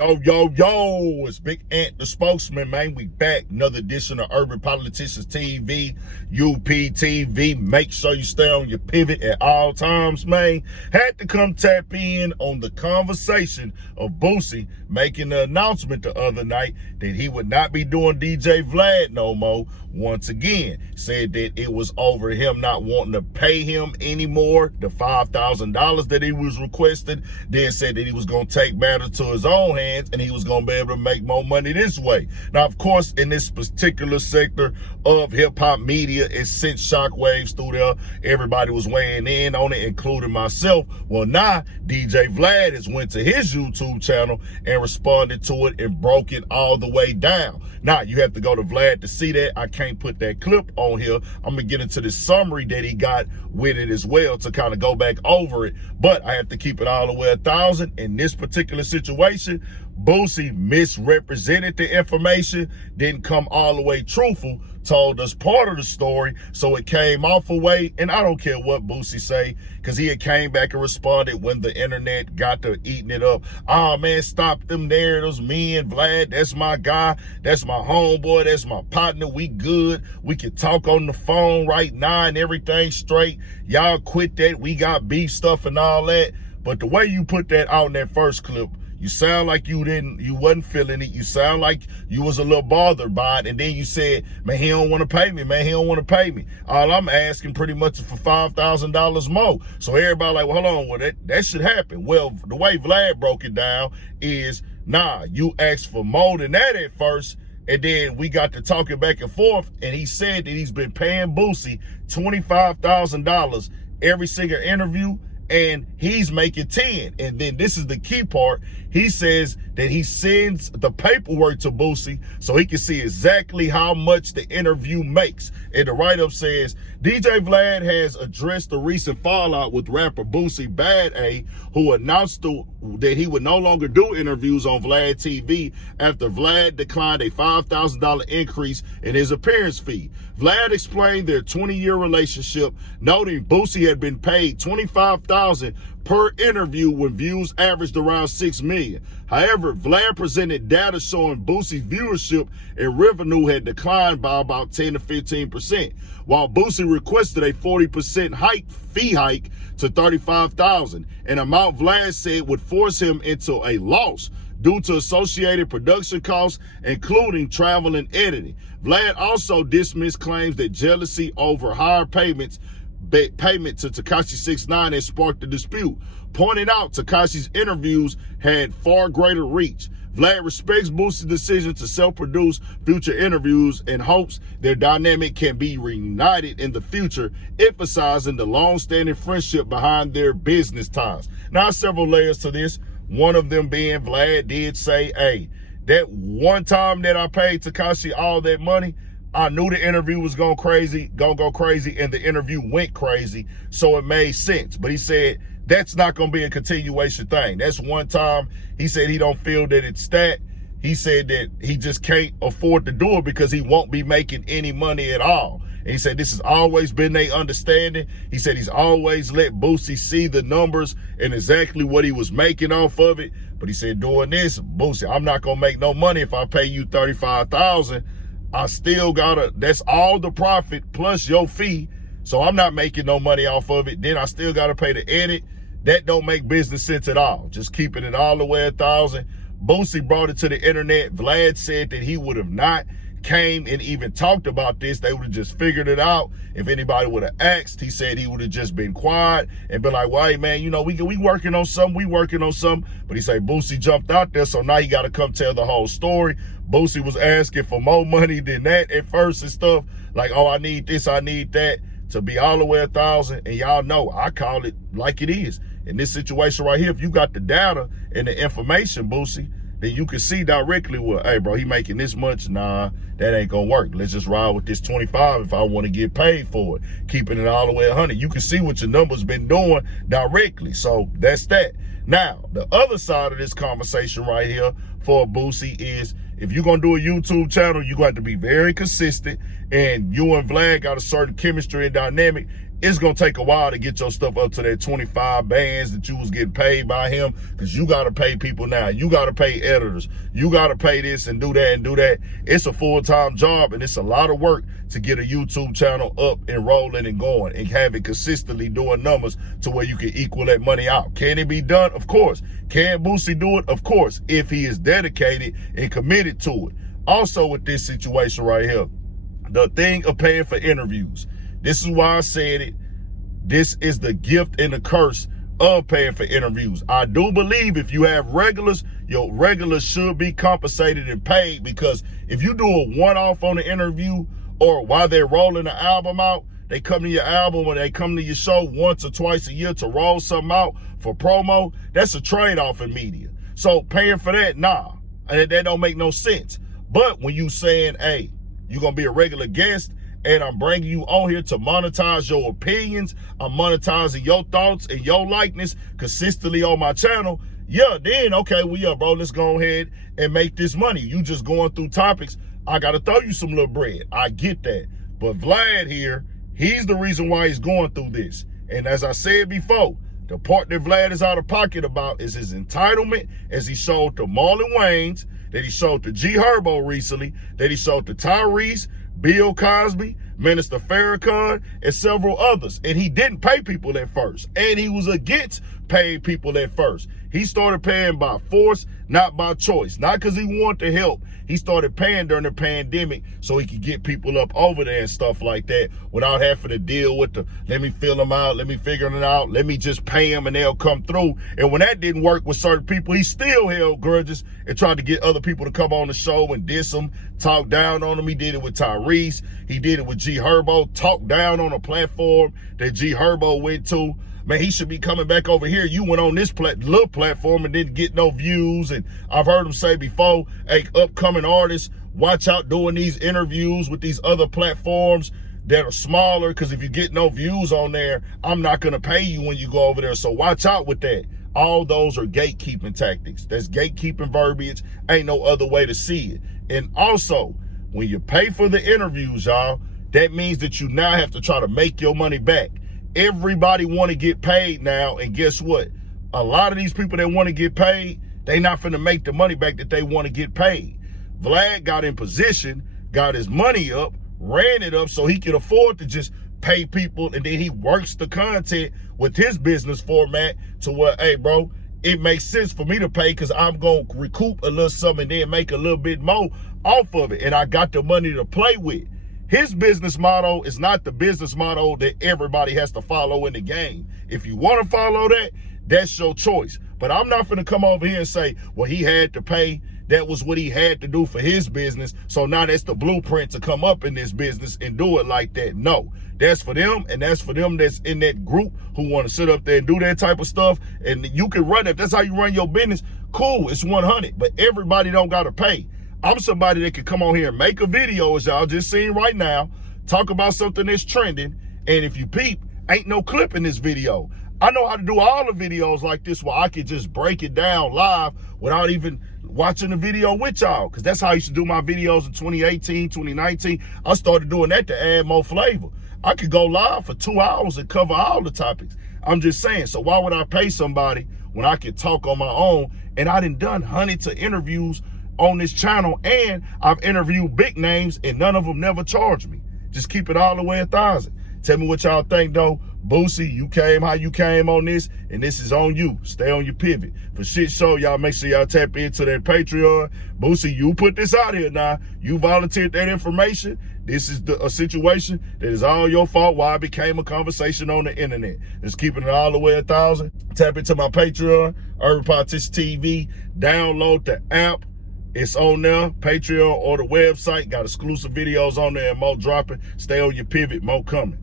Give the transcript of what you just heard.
Yo, it's Big Ant, the spokesman, man. We back. Another edition of Urban Politicians TV, UPTV. Make sure you stay on your pivot at all times, man. Had to come tap in on the conversation of Boosie making the announcement the other night that he would not be doing DJ Vlad no more. Once again, said that it was over him not wanting to pay him anymore, the $5,000 that he was requesting. Then said that he was going to take matters to his own hands and he was going to be able to make more money this way. Now, of course, in this particular sector of hip-hop media, it sent shockwaves through there. Everybody was weighing in on it, including myself. Well, now, DJ Vlad has went to his YouTube channel and responded to it and broke it all the way down. Now, you have to go to Vlad to see that. I can't put that clip on here. I'm going to get into the summary that he got with it as well to kind of go back over it. But I have to keep it all the way 1,000. In this particular situation, Boosie misrepresented the information, didn't come all the way truthful, told us part of the story, so it came off a way, and I don't care what Boosie say, because he had came back and responded when the internet got to eating it up. Oh, man, stop them narratives. Me and Vlad, that's my guy, that's my homeboy, that's my partner, we good. We can talk on the phone right now and everything straight. Y'all quit that, we got beef stuff and all that. But the way you put that out in that first clip, you sound like you wasn't feeling it. You sound like you was a little bothered by it. And then you said, man, he don't want to pay me, man. He don't want to pay me. All I'm asking pretty much is for $5,000 more. So everybody like, well, hold on, well, that should happen. Well, the way Vlad broke it down is, nah, you asked for more than that at first. And then we got to talking back and forth. And he said that he's been paying Boosie $25,000 every single interview. And he's making 10. And then this is the key part. He says that he sends the paperwork to Boosie so he can see exactly how much the interview makes. And the write-up says, DJ Vlad has addressed the recent fallout with rapper Boosie Bad A, who announced that he would no longer do interviews on Vlad TV after Vlad declined a $5,000 increase in his appearance fee. Vlad explained their 20-year relationship, noting Boosie had been paid $25,000 per interview when views averaged around 6 million. However, Vlad presented data showing Boosie's viewership and revenue had declined by about 10 to 15%, while Boosie requested a 40% fee hike to $35,000, an amount Vlad said would force him into a loss due to associated production costs, including travel and editing. Vlad also dismissed claims that jealousy over higher payment to Tekashi 6ix9ine has sparked the dispute, pointing out Tekashi's interviews had far greater reach. Vlad respects Boosie's decision to self-produce future interviews and hopes their dynamic can be reunited in the future, emphasizing the long-standing friendship behind their business ties. Now, several layers to this. One of them being Vlad did say, hey, that one time that I paid Tekashi all that money, I knew the interview was gonna go crazy, and the interview went crazy, so it made sense. But he said that's not gonna be a continuation thing. That's one time. He said he don't feel that it's that. He said that he just can't afford to do it because he won't be making any money at all. And he said this has always been their understanding. He said he's always let Boosie see the numbers and exactly what he was making off of it. But he said, doing this, Boosie, I'm not gonna make no money if I pay you $35,000. I still gotta, that's all the profit plus your fee. So I'm not making no money off of it. Then I still gotta pay the edit. That don't make business sense at all. Just keeping it all the way 1,000. Boosie brought it to the internet. Vlad said that he would have not came and even talked about this. They would have just figured it out. If anybody would have asked, he said he would have just been quiet and been like, well, hey, man, you know, we working on something, But he said Boosie jumped out there, so now he got to come tell the whole story. Boosie was asking for more money than that at first and stuff. Like, oh, I need this, I need that, to be all the way 1,000. And y'all know, I call it like it is. In this situation right here, if you got the data and the information, Boosie, then you can see directly, well, hey, bro, he making this much. Nah, that ain't gonna work. Let's just ride with this 25 if I want to get paid for it. Keeping it all the way 100. You can see what your numbers been doing directly. So that's that. Now, the other side of this conversation right here for Boosie is, if you're going to do a YouTube channel, you're going to have to be very consistent, and you and Vlad got a certain chemistry and dynamic. it's going to take a while to get your stuff up to that 25 bands that you was getting paid by him, because you got to pay people now. You got to pay editors. You got to pay this and do that and do that. It's a full-time job, and it's a lot of work to get a YouTube channel up and rolling and going and have it consistently doing numbers to where you can equal that money out. Can it be done? Of course. Can Boosie do it? Of course, if he is dedicated and committed to it. Also with this situation right here, the thing of paying for interviews. This is why I said it. This is the gift and the curse of paying for interviews. I do believe if you have regulars, your regulars should be compensated and paid, because if you do a one-off on the interview or while they're rolling the album out, they come to your album or they come to your show once or twice a year to roll something out for promo, that's a trade-off in media. So paying for that, nah, and that don't make no sense. But when you saying, hey, you're going to be a regular guest, and I'm bringing you on here to monetize your opinions, I'm monetizing your thoughts and your likeness consistently on my channel, yeah, then, okay, well, yeah, bro, let's go ahead and make this money. You just going through topics, I got to throw you some little bread. I get that. But Vlad here, he's the reason why he's going through this. And as I said before, the part that Vlad is out of pocket about is his entitlement, as he showed to Marlon Wayans, that he showed to G Herbo recently, that he showed to Tyrese, Bill Cosby, Minister Farrakhan, and several others. And he didn't pay people at first. And he was against paying people at first. He started paying by force, not by choice. Not because he wanted to help. He started paying during the pandemic so he could get people up over there and stuff like that without having to deal with the, let me fill them out, let me figure it out, let me just pay them and they'll come through. And when that didn't work with certain people, he still held grudges and tried to get other people to come on the show and diss them, talk down on them. He did it with Tyrese. He did it with G Herbo, talk down on a platform that G Herbo went to. Man, he should be coming back over here. You went on this little platform and didn't get no views. And I've heard him say before, hey, upcoming artists, watch out doing these interviews with these other platforms that are smaller, because if you get no views on there, I'm not going to pay you when you go over there. So watch out with that. All those are gatekeeping tactics. That's gatekeeping verbiage. Ain't no other way to see it. And also, when you pay for the interviews, y'all, that means that you now have to try to make your money back. Everybody want to get paid now, and guess what? A lot of these people that want to get paid, they not finna make the money back that they want to get paid. Vlad got in position, got his money up, ran it up so he could afford to just pay people, and then he works the content with his business format to where, hey, bro, it makes sense for me to pay because I'm going to recoup a little something and then make a little bit more off of it, and I got the money to play with. His business model is not the business model that everybody has to follow in the game. If you want to follow that, that's your choice. But I'm not going to come over here and say, well, he had to pay. That was what he had to do for his business. So now that's the blueprint to come up in this business and do it like that. No, that's for them. And that's for them that's in that group who want to sit up there and do that type of stuff. And you can run it. If that's how you run your business, cool, it's 100. But everybody don't got to pay. I'm somebody that can come on here and make a video, as y'all just seen right now, talk about something that's trending, and if you peep, ain't no clip in this video. I know how to do all the videos like this where I can just break it down live without even watching the video with y'all, because that's how I used to do my videos in 2018, 2019. I started doing that to add more flavor. I could go live for 2 hours and cover all the topics. I'm just saying, so why would I pay somebody when I can talk on my own? And I done hundreds of interviews on this channel, and I've interviewed big names, and none of them never charged me. Just keep it all the way 1,000. Tell me what y'all think, though. Boosie, you came how you came on this, and this is on you. Stay on your pivot. For shit show, y'all make sure y'all tap into that Patreon. Boosie, you put this out here now. You volunteered that information. This is a situation that is all your fault why it became a conversation on the internet. Just keeping it all the way 1,000. Tap into my Patreon, Urban Politician TV. Download the app. It's on there, Patreon or the website. Got exclusive videos on there and more dropping. Stay on your pivot, more coming.